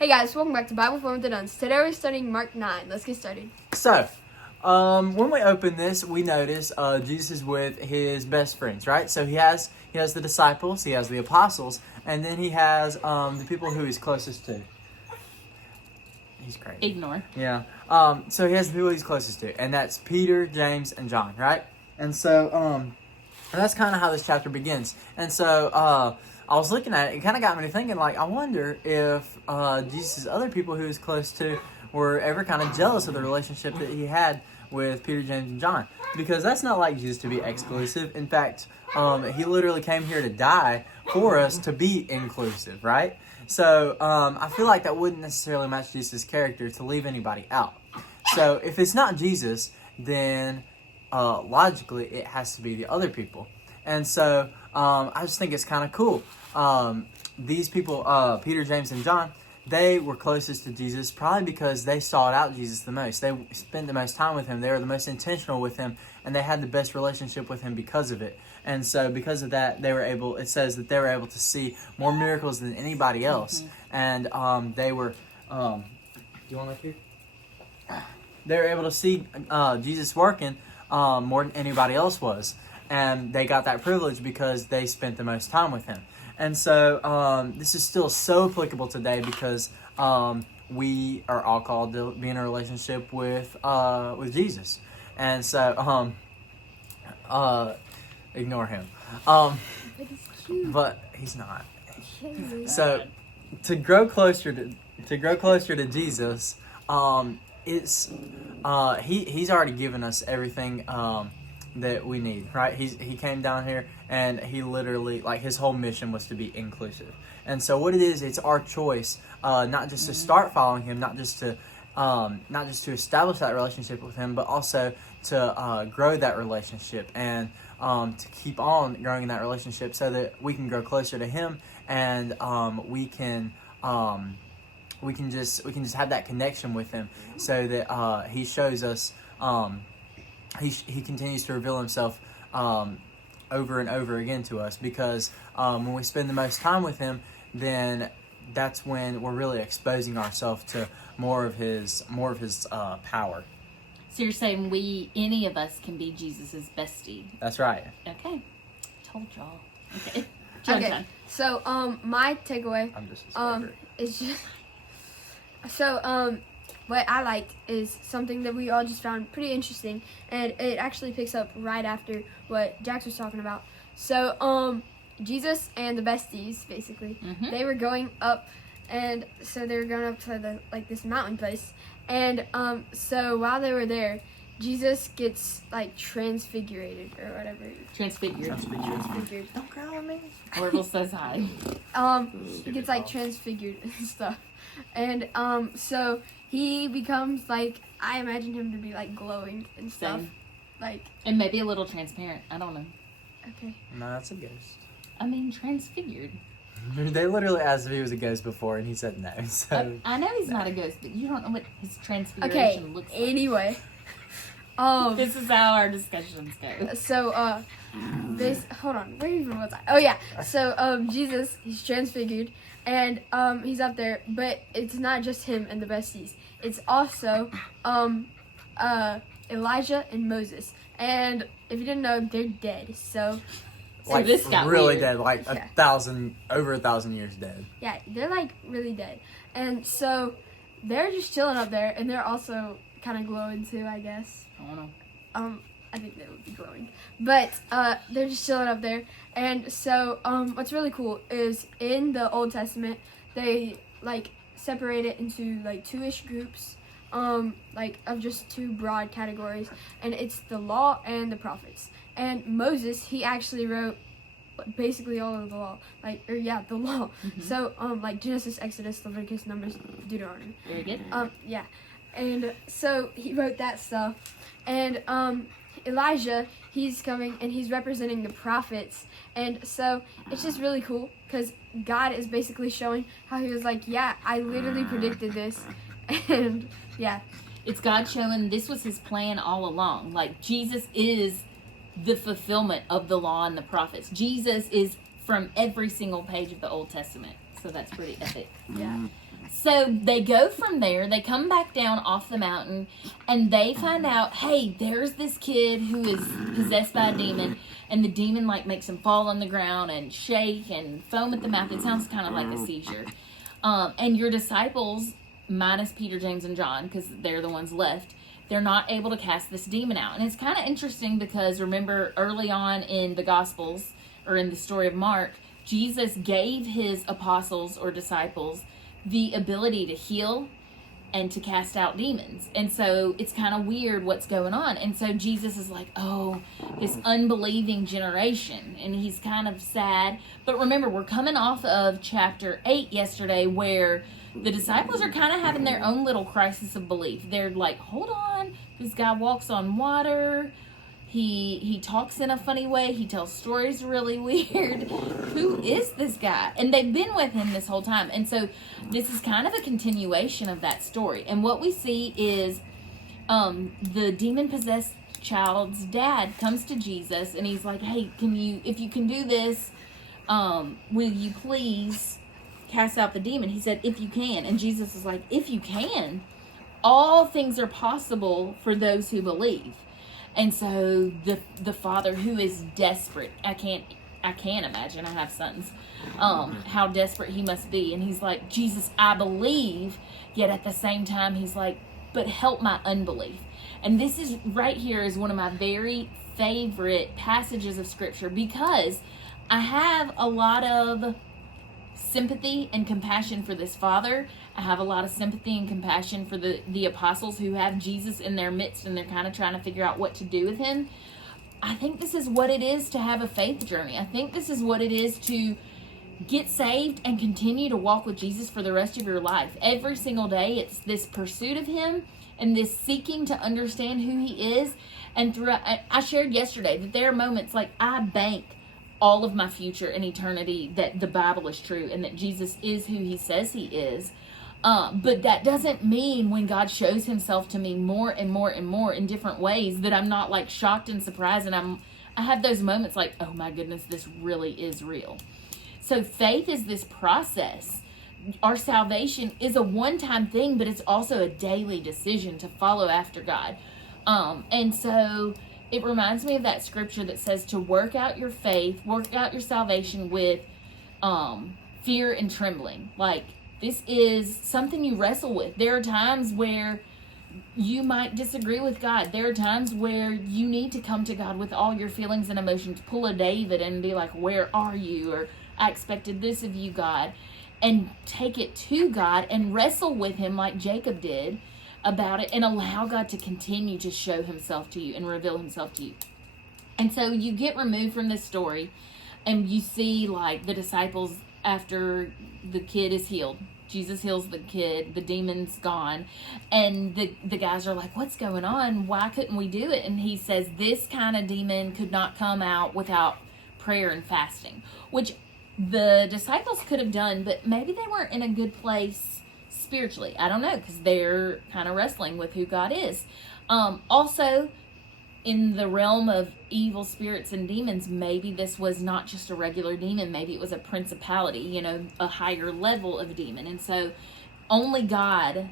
Hey guys, welcome back to Bible Fun with the Duns. Today we're studying Mark 9. Let's get started. So, when we open this, we notice Jesus is with his best friends, right? So he has the disciples, he has the apostles, and then he has the people who he's closest to. He's crazy. Ignore. Yeah. So he has the people he's closest to, and that's Peter, James, and John, right? And so that's kind of how this chapter begins. And so I was looking at it, it kind of got me to thinking, like, I wonder if Jesus' other people who he was close to were ever kind of jealous of the relationship that he had with Peter, James, and John. Because that's not like Jesus to be exclusive. In fact, he literally came here to die for us to be inclusive, right? So I feel like that wouldn't necessarily match Jesus' character to leave anybody out. So if it's not Jesus, then logically it has to be the other people. And so I just think it's kind of cool. These people, Peter, James, and John, they were closest to Jesus probably because they sought out Jesus the most. They spent the most time with him. They were the most intentional with him, and they had the best relationship with him because of it. And so because of that, it says that they were able to see more miracles than anybody else. Mm-hmm. And they were, do you want to hear? They were able to see Jesus working more than anybody else was. And they got that privilege because they spent the most time with him. And so this is still so applicable today because we are all called to be in a relationship with Jesus. And so ignore him. But he's not. So to grow closer to Jesus, it's he's already given us everything that we need, right? He came down here and he literally, like, his whole mission was to be inclusive. And so what it is, it's our choice, not just to start following him, not just to establish that relationship with him, but also to grow that relationship and to keep on growing that relationship so that we can grow closer to him and we can just have that connection with him so that he shows us. He continues to reveal himself over and over again to us because when we spend the most time with him, then that's when we're really exposing ourselves to more of his power. So you're saying any of us can be Jesus' bestie? That's right. Okay. Told y'all. Okay. Okay. So my takeaway I'm just his favorite. is just what I liked is something that we all just found pretty interesting, and it actually picks up right after what Jax was talking about. So, Jesus and the besties, basically, they were going up, and so they were going up to this mountain place, and so while they were there, Jesus gets transfigured or whatever. Transfigured. Don't cry on me. Orville says hi. He gets transfigured and stuff, and so he becomes I imagine him to be glowing and stuff. Same. And maybe a little transparent. I don't know. Okay. No, that's a ghost. I mean, transfigured. They literally asked if he was a ghost before, and he said no. So I know he's not a ghost, but you don't know what his transfiguration looks like. Anyway. This is how our discussions go. So, hold on, where even was I? Oh yeah, so, Jesus, he's transfigured, and, he's up there, but it's not just him and the besties. It's also, Elijah and Moses, and if you didn't know, they're dead, so this got really weird. dead, over 1,000 years dead. Yeah, they're, really dead, and so they're just chilling up there, and they're also kind of glowing too, I guess. I don't know. I think they would be glowing. But they're just chilling up there. And so what's really cool is in the Old Testament, they separate it into two-ish groups of just two broad categories. And it's the law and the prophets. And Moses, he actually wrote basically all of the law. The law. Mm-hmm. So Genesis, Exodus, Leviticus, Numbers, Deuteronomy. Very good. Yeah. And so he wrote that stuff. And Elijah, he's coming and he's representing the prophets. And so it's just really cool because God is basically showing how he was yeah, I literally predicted this. And yeah. It's God showing this was his plan all along. Jesus is the fulfillment of the law and the prophets. Jesus is from every single page of the Old Testament. So that's pretty epic. Yeah. So they go from there, they come back down off the mountain, and they find out, hey, there's this kid who is possessed by a demon, and the demon like makes him fall on the ground and shake and foam at the mouth. It sounds kind of like a seizure. And your disciples, minus Peter, James, and John, because they're the ones left, they're not able to cast this demon out. And it's kind of interesting because remember early on in the Gospels, or in the story of Mark, Jesus gave his apostles or disciples the ability to heal and to cast out demons. And so it's kind of weird what's going on. And so Jesus is like, oh, this unbelieving generation. And he's kind of sad. But remember, we're coming off of chapter 8 yesterday, where the disciples are kind of having their own little crisis of belief. They're like, hold on, this guy walks on water. He talks in a funny way. He tells stories really weird. Who is this guy? And they've been with him this whole time. And so this is kind of a continuation of that story. And what we see is the demon-possessed child's dad comes to Jesus, and he's like, hey, if you can do this, will you please cast out the demon? He said, if you can. And Jesus is like, if you can, all things are possible for those who believe. And so the father, who is desperate, I can't imagine, I have sons, how desperate he must be. And he's like, Jesus, I believe, yet at the same time he's like, but help my unbelief. And this is right here is one of my very favorite passages of scripture, because I have a lot of sympathy and compassion for this father. I have a lot of sympathy and compassion for the apostles who have Jesus in their midst, and they're kind of trying to figure out what to do with him. I think this is what it is to have a faith journey. I think this is what it is to get saved and continue to walk with Jesus for the rest of your life. Every single day, it's this pursuit of him and this seeking to understand who he is. And throughout, I shared yesterday that there are moments like I bank all of my future and eternity that the Bible is true and that Jesus is who he says he is. But that doesn't mean when God shows himself to me more and more and more in different ways that I'm not like shocked and surprised, and I have those moments like, oh my goodness, this really is real. So faith is this process. Our salvation is a one-time thing, but it's also a daily decision to follow after God. And so it reminds me of that scripture that says to work out your faith, work out your salvation with fear and trembling. Like, this is something you wrestle with. There are times where you might disagree with God. There are times where you need to come to God with all your feelings and emotions. Pull a David and be like, where are you? Or, I expected this of you, God. And take it to God and wrestle with him like Jacob did about it, and allow God to continue to show himself to you and reveal himself to you. And so you get removed from this story, and you see like the disciples after the kid is healed. Jesus heals the kid, the demon's gone, and the guys are like, what's going on? Why couldn't we do it? And he says this kind of demon could not come out without prayer and fasting, which the disciples could have done, but maybe they weren't in a good place spiritually. I don't know, because they're kind of wrestling with who God is. Also, in the realm of evil spirits and demons, maybe this was not just a regular demon. Maybe it was a principality, a higher level of demon. And so only God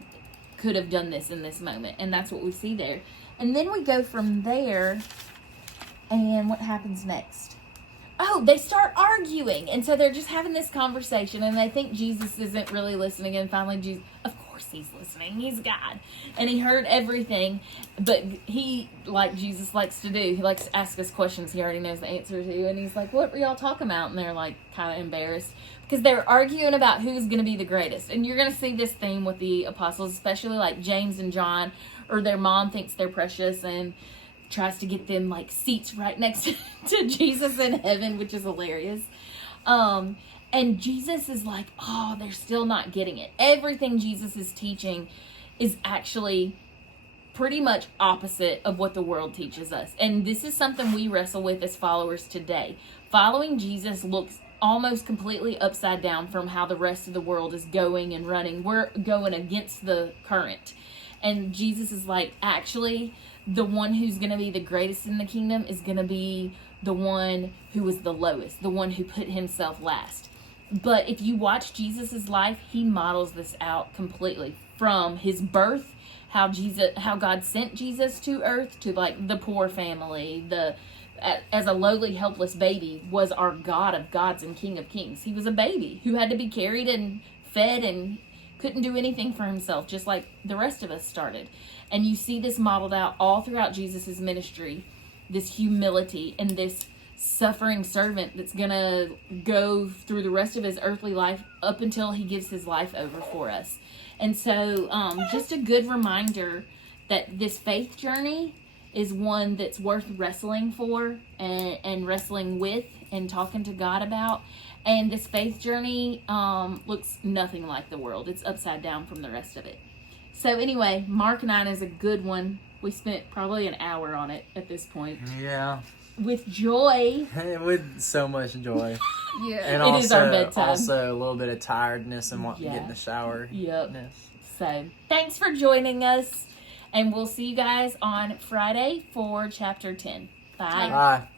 could have done this in this moment. And that's what we see there. And then we go from there, and what happens next? Oh, they start arguing. And so they're just having this conversation, and they think Jesus isn't really listening. And finally, Jesus, of course he's listening. He's God. And he heard everything. But he, like Jesus likes to do, he likes to ask us questions he already knows the answer to. And he's like, what were y'all talking about? And they're like kind of embarrassed, because they're arguing about who's going to be the greatest. And you're going to see this theme with the apostles, especially like James and John, or their mom thinks they're precious and tries to get them like seats right next to Jesus in heaven, which is hilarious. And Jesus is like, oh, they're still not getting it. Everything Jesus is teaching is actually pretty much opposite of what the world teaches us. And this is something we wrestle with as followers today. Following Jesus looks almost completely upside down from how the rest of the world is going and running. We're going against the current. And Jesus is like, actually, the one who's going to be the greatest in the kingdom is going to be the one who was the lowest, the one who put himself last. But if you watch Jesus's life, he models this out completely from his birth, how God sent Jesus to earth, to like the poor family, as a lowly, helpless baby, was our God of gods and King of kings. He was a baby who had to be carried and fed and couldn't do anything for himself, just like the rest of us started. And you see this modeled out all throughout Jesus's ministry, this humility and this suffering servant that's gonna go through the rest of his earthly life up until he gives his life over for us. And so just a good reminder that this faith journey is one that's worth wrestling for and wrestling with and talking to God about. And this faith journey looks nothing like the world. It's upside down from the rest of it. So anyway, Mark 9 is a good one. We spent probably an hour on it at this point. Yeah. With joy. With so much joy. Yeah. And It also, is our bedtime. Also a little bit of tiredness and wanting to Yeah. get in the shower. Yep. So thanks for joining us. And we'll see you guys on Friday for chapter 10. Bye. Bye.